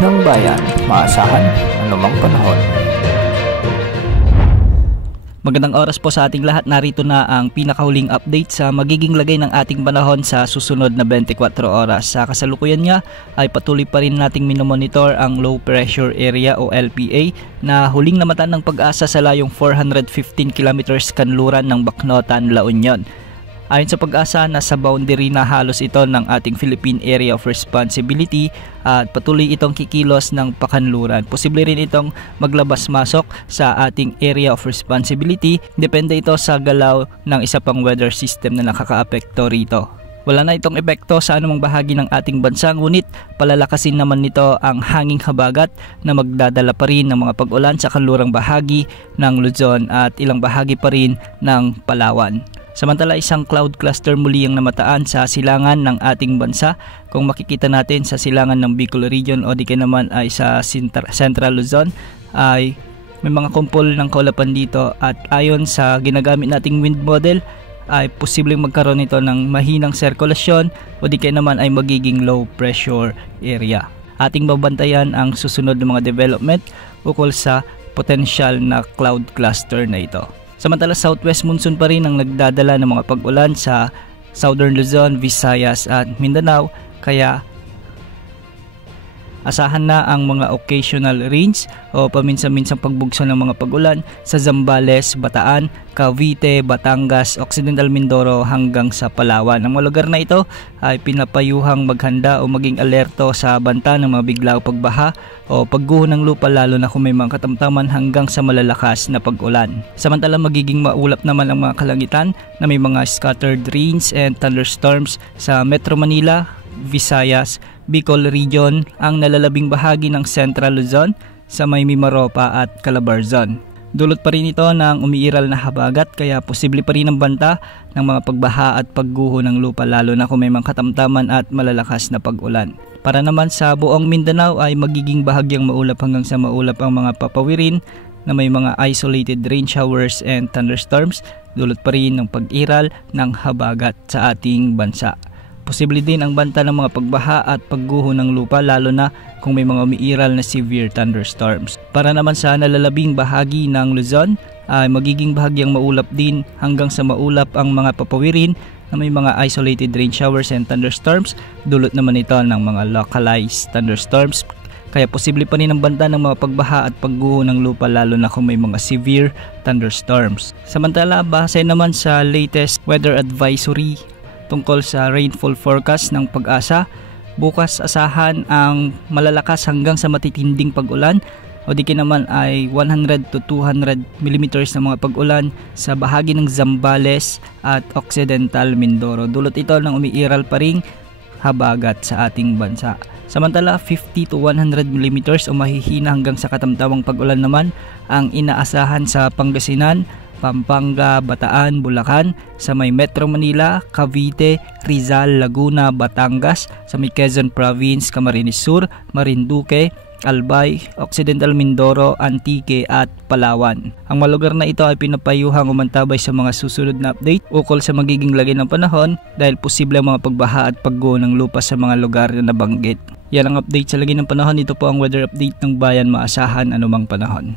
ng bayan, maasahan anumang panahon. Magandang oras po sa ating lahat. Narito na ang pinakahuling update sa magiging lagay ng ating panahon sa susunod na 24 oras. Sa kasalukuyan nga ay patuloy pa rin nating minomonitor ang low pressure area o LPA na huling namatan ng Pag-asa sa layong 415 kilometers kanluran ng Bacnotan, La Union. Ayon sa Pag-asa, nasa boundary na halos ito ng ating Philippine Area of Responsibility at patuloy itong kikilos ng pakanluran. Posible rin itong maglabas-masok sa ating Area of Responsibility. Depende ito sa galaw ng isa pang weather system na nakakaapekto rito. Wala na itong epekto sa anumang bahagi ng ating bansa, ngunit palalakasin naman nito ang hanging habagat na magdadala pa rin ng mga pag-ulan sa kanlurang bahagi ng Luzon at ilang bahagi pa rin ng Palawan. Samantala, isang cloud cluster muli ang namataan sa silangan ng ating bansa. Kung makikita natin sa silangan ng Bicol Region o di kaya naman ay sa Central Luzon, ay may mga kumpol ng kaulapan dito at ayon sa ginagamit nating wind model ay posibleng magkaroon nito ng mahinang sirkulasyon o di kaya naman ay magiging low pressure area. Ating babantayan ang susunod na mga development ukol sa potential na cloud cluster na ito. Samantala, southwest monsoon pa rin ang nagdadala ng mga pag-ulan sa Southern Luzon, Visayas at Mindanao, kaya asahan na ang mga occasional rains o paminsan-minsang pagbugso ng mga pag-ulan sa Zambales, Bataan, Cavite, Batangas, Occidental Mindoro hanggang sa Palawan. Ang mga lugar na ito ay pinapayuhang maghanda o maging alerto sa banta ng mga biglaang pagbaha o pagguho ng lupa, lalo na kung may mga katamtaman hanggang sa malalakas na pag-ulan. Samantala, magiging maulap naman ang mga kalangitan na may mga scattered rains and thunderstorms sa Metro Manila, Visayas, Bicol Region, ang nalalabing bahagi ng Central Luzon, sa may Mimaropa at Calabarzon. Dulot pa rin ito ng umiiral na habagat, kaya posible pa rin ang banta ng mga pagbaha at pagguho ng lupa, lalo na kung may mga katamtaman at malalakas na pag-ulan. Para naman sa buong Mindanao ay magiging bahagyang maulap hanggang sa maulap ang mga papawirin na may mga isolated rain showers and thunderstorms. Dulot pa rin ng pag-iral ng habagat sa ating bansa. Posible din ang banta ng mga pagbaha at pagguho ng lupa, lalo na kung may mga umiiral na severe thunderstorms. Para naman sa nalalabing bahagi ng Luzon ay magiging bahagyang maulap din hanggang sa maulap ang mga papawirin na may mga isolated rain showers and thunderstorms. Dulot naman ito ng mga localized thunderstorms, kaya posible pa rin ang banta ng mga pagbaha at pagguho ng lupa, lalo na kung may mga severe thunderstorms. Samantala, base naman sa latest weather advisory tungkol sa rainfall forecast ng Pag-asa, bukas asahan ang malalakas hanggang sa matitinding pag-ulan o di naman ay 100 to 200 mm na mga pag-ulan sa bahagi ng Zambales at Occidental Mindoro. Dulot ito ng umiiral pa ring habagat sa ating bansa. Samantala, 50 to 100 mm o mahihina hanggang sa katamtamang pag-ulan naman ang inaasahan sa Pangasinan, Pampanga, Bataan, Bulacan, sa may Metro Manila, Cavite, Rizal, Laguna, Batangas, sa may Quezon Province, Camarines Sur, Marinduque, Albay, Occidental Mindoro, Antique at Palawan. Ang mga lugar na ito ay pinapayuhang umantabay sa mga susunod na update ukol sa magiging lagay ng panahon dahil posible ang mga pagbaha at pagguho ng lupa sa mga lugar na nabanggit. Yan ang update sa lagay ng panahon. Ito po ang weather update ng bayan, maasahan anumang panahon.